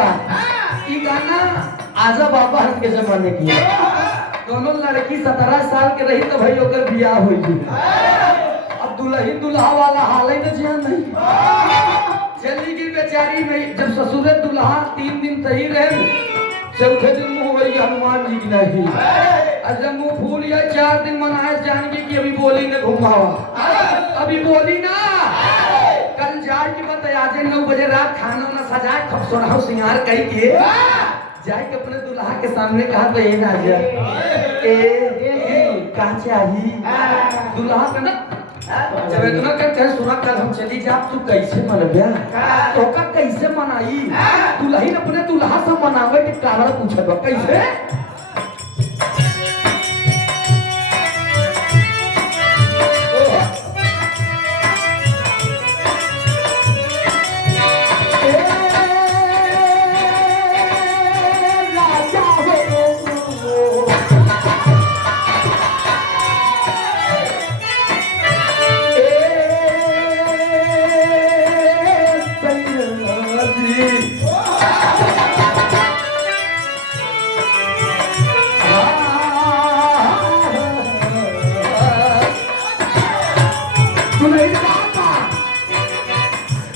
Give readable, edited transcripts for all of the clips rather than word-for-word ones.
बा ई गाना आजा बाबा हट के जमाने की दोनों लड़की 17 साल के रही तो भाई ओकर बियाह होई जी। अब दुल्हन दुल्हा वाला हाल ही न जान नहीं चली गई बेचारी में। जब ससुरे दुल्हा 3 दिन सही रहे चौथे दिन मुंह गई हनुमान जी की नहीं। और जब मुंह फूल गया 4 दिन मनाए जान गई कि अभी बोली न घुमावा अभी बोली ना। कल जाए की बात आज 9 बजे रात खाना ना सजाए खप सोना सिंगार कही के जाए के अपने दुल्हा के सामने कहा तो ये ना जा का चाहिए दुल्हा का ना जब इतना कहते हैं सुना कल हम चली जा तू कैसे मनब्या तो का कैसे मनाई दुल्हन अपने दुल्हा से मनावे के कारण पूछत कैसे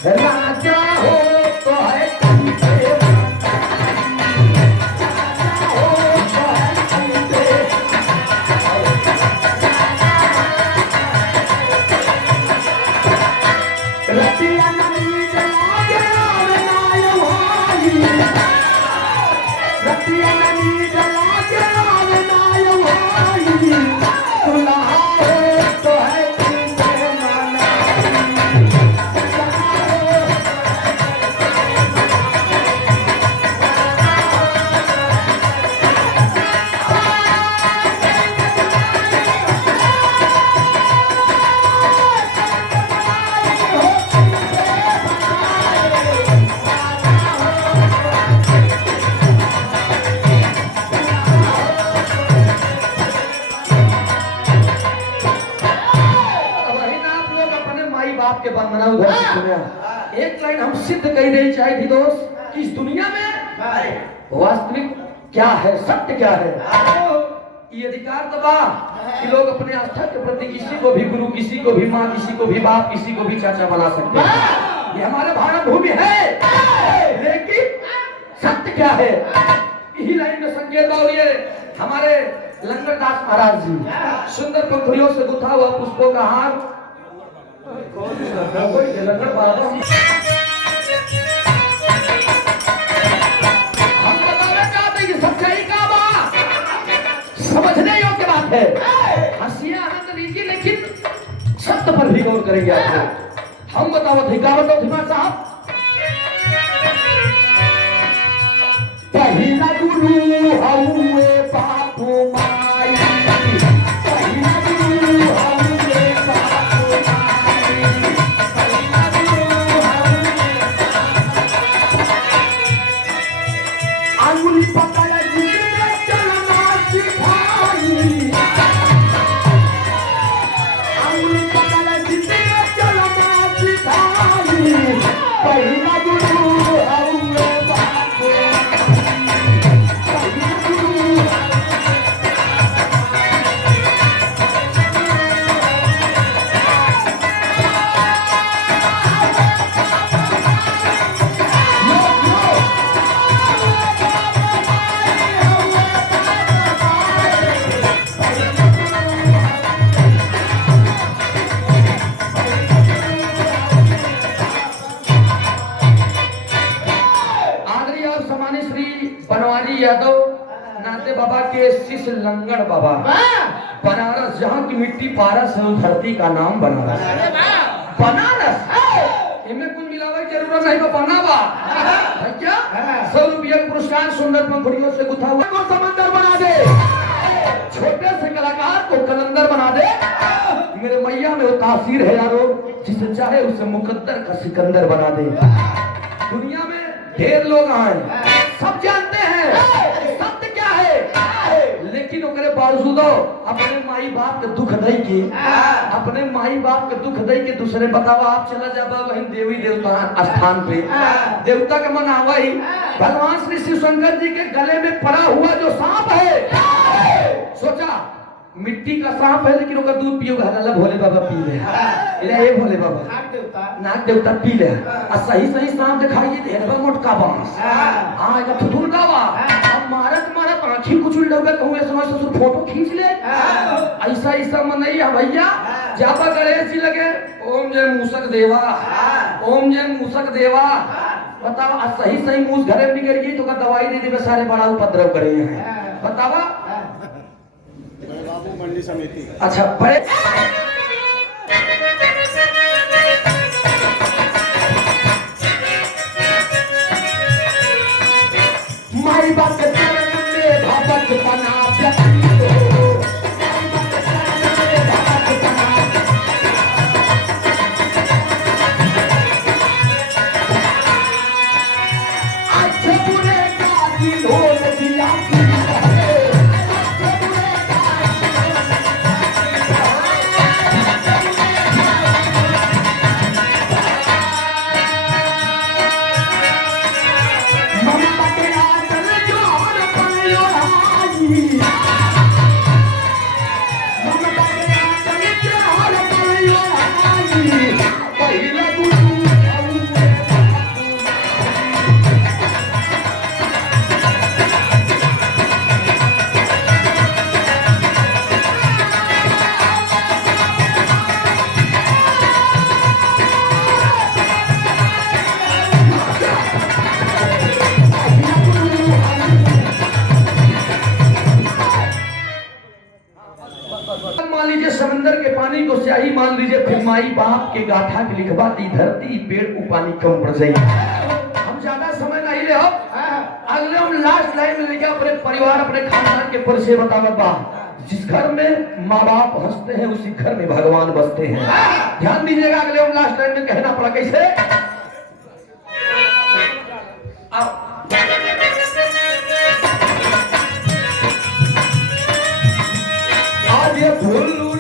राजा हो तो है कैसे हो तो है कैसे रतिया नहीं जला जला नाय भाई रतिया नहीं जला जला नाय भाई दुल्हा हो तो है के बंधना उधर से सुनिया एक लाइन हम सिद्ध कही नहीं चाहिए थी दोस्त कि इस दुनिया में वास्तविक क्या है सत्य क्या है। ये अधिकार दबा कि लोग अपने आस्था के प्रति किसी को भी गुरु किसी को भी माँ किसी को भी बाप किसी को भी चाचा बना सकते हैं। ये हमारे भारत भूमि है लेकिन सत्य क्या है यही लाइन में संकेत और ये हमारे लंगर दास महाराज जी सुंदर पंखुड़ियों से गुथा हुआ पुष्पों का हार हम बताना चाहते हैं कि सच्चाई का बात समझने योग्य बात है। हंसिया आनंद लीजिए लेकिन सत्य पर भी गौर करेंगे आपको। हम बताओ धिकावत धीमा साहब पहला गुरु हउए बापू माई पहला गुरु हउए बापू अंगुली पकड़ जिसने चलना सिखाई अंगुली पकड़ जिसने चलना सिखाई पहला गुरु हउए बापू पहला गुरु यादव नाते बाबा के शिष्य लंगड़ बाबा बनारस जहाँ की मिट्टी पारस है धरती का नाम बनारस बनारस इनमें कुछ मिलावे जरूरत नहीं बनावा क्या 100 रुपया पुरस्कार सुंदर पंखुड़ियों से गुथा हुआ को समंदर बना दे छोटे से कलाकार को कलंदर बना दे मेरे मैया में वो तासीर है यारो जिसे चाहे उसे मुकद्दर का सिकंदर बना दे। दुनिया में ढेर लोग आए सब जानते हैं सत्य क्या है लेकिन ओकरे बावजूद अपने माई बाप के दुख नहीं की अपने माई बाप के दुख दे के दूसरे बतावा आप चला जाबा वहीं देवी देवता स्थान पे देवता के मनावा ही भगवान श्री शिव शंकर जी के गले में पड़ा हुआ जो सांप है सोचा मिट्टी का सांप है लेकिन उसका दूध पियो घाला भोले बाबा पी ले ये भोले बाबा नाग देवता पी ले और सही सही सांप दिखाइए ढेरवा मोटका बांस हां एक फुटुल का बा अब मारत मारत आंखी कुचल डोगे कहूं समय ससुर फोटो खींच ले ऐसा ऐसा मन नहीं है भैया जापा गणेश जी लगे ओम जय मूसक देवा ओम जय मूसक देवा बताओ आज सही सही मूस घरे में गिर गई तो का दवाई दे दे सारे बड़ा उपद्रव करे हैं बतावा बाबू मंडी समिति अच्छा बड़े माई बाप के चरण में भगत बना अच्छे बुरे का दिल हो दिया मान लीजिए समंदर के पानी को स्याही मान लीजिए फिर माई बाप के गाथा के लिखवा दी धरती पेड़ को पानी कम पड़ जाए हम ज्यादा समय नहीं ले अगले हम लास्ट लाइन में लेके अपने परिवार अपने खानदान के परिचय बतावा बा जिस घर में माँ बाप हंसते हैं उसी घर में भगवान बसते हैं ध्यान दीजिएगा अगले हम लास्ट लाइन में कहना पड़ा कैसे आज ये भूलू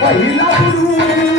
पहिला गुरु